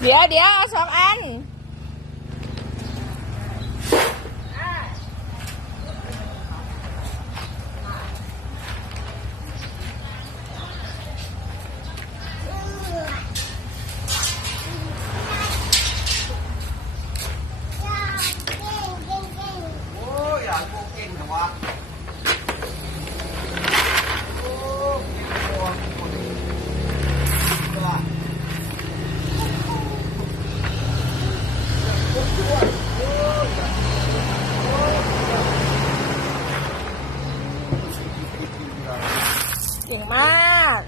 对啊，对啊，喜欢安。สียงมาก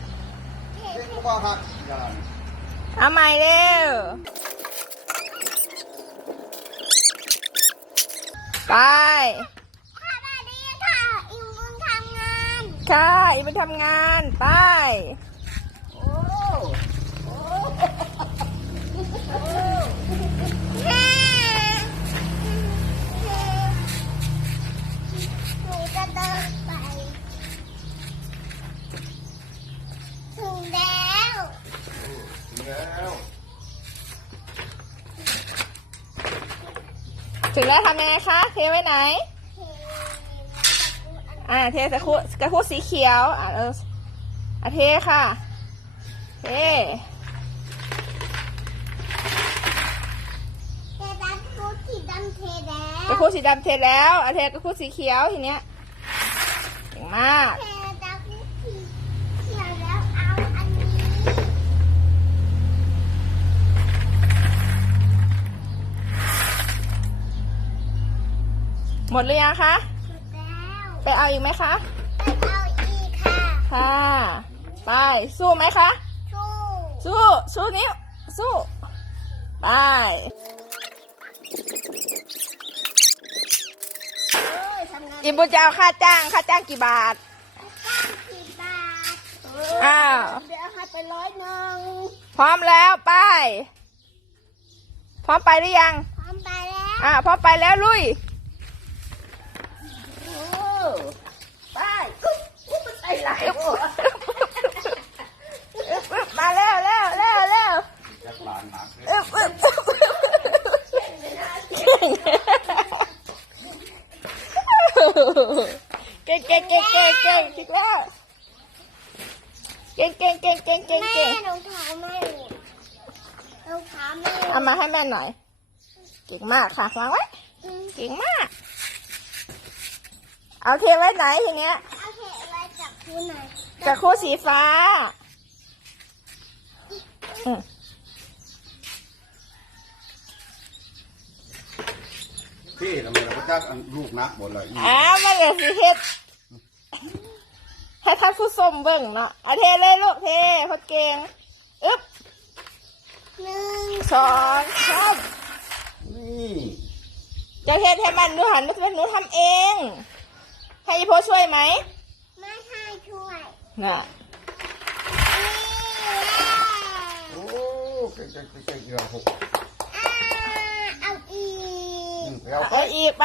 ทำไมเร็วไปค่ะอีมันทำงานไปโอ้โอ้โอแม่หนูจะเดินถึงแล้วทำยังไงคะ เทไว้ไหน อ่าเทสกูกระพูสีเขียว อ่าเอออาเทค่ะ เทกระพูดสีดำเทแล้วอาเทกระพูดสีเขียวทีเนี้ยเก่งมากหมดเลยยังคะไปเอาอีกไหมคะ ไปเอาอีกค่ะ ค่ะ ไป สู้ไหมคะ สู้ สู้ สู้นี้ สู้ ไปอิบุจะเอาค่าจ้าง ค่าจ้างกี่บาทค่าจ้างกี่บาท อ้าว เดี๋ยวค่ะไปร้อยหนึ่งพร้อมแล้วไป พร้อมไปหรือยัง พร้อมไปแล้ว อ่าพร้อมไปแล้วลุยเก่งเก่งเก่งเก่งเก่งแม่รองเทาแม่รองเาแม่เอามาให้แม่หน่อยเก่งมากค่ะฟังไว้เก่งมาก เอาเทไว้ไหนทีเนี้ยเอาเทไว้จากคู่ไหนจากคู่สีฟ้าพี่ทำไมเราจ้างลูกนักหมดเลยอ้าวไม่เอาสิเฮ็ดถ้าผู้สมเบิ่งเนาะอเทเลยลูกเทพดเก่งอึ๊บหนึ่งสองสามนี่จะเทเทมัน ดูหันไม่เป็นหนูทำเอง ให้ยีโพช่วยไหม ไม่ให้ช่วย น่ะเอาอีกเอาอีกไป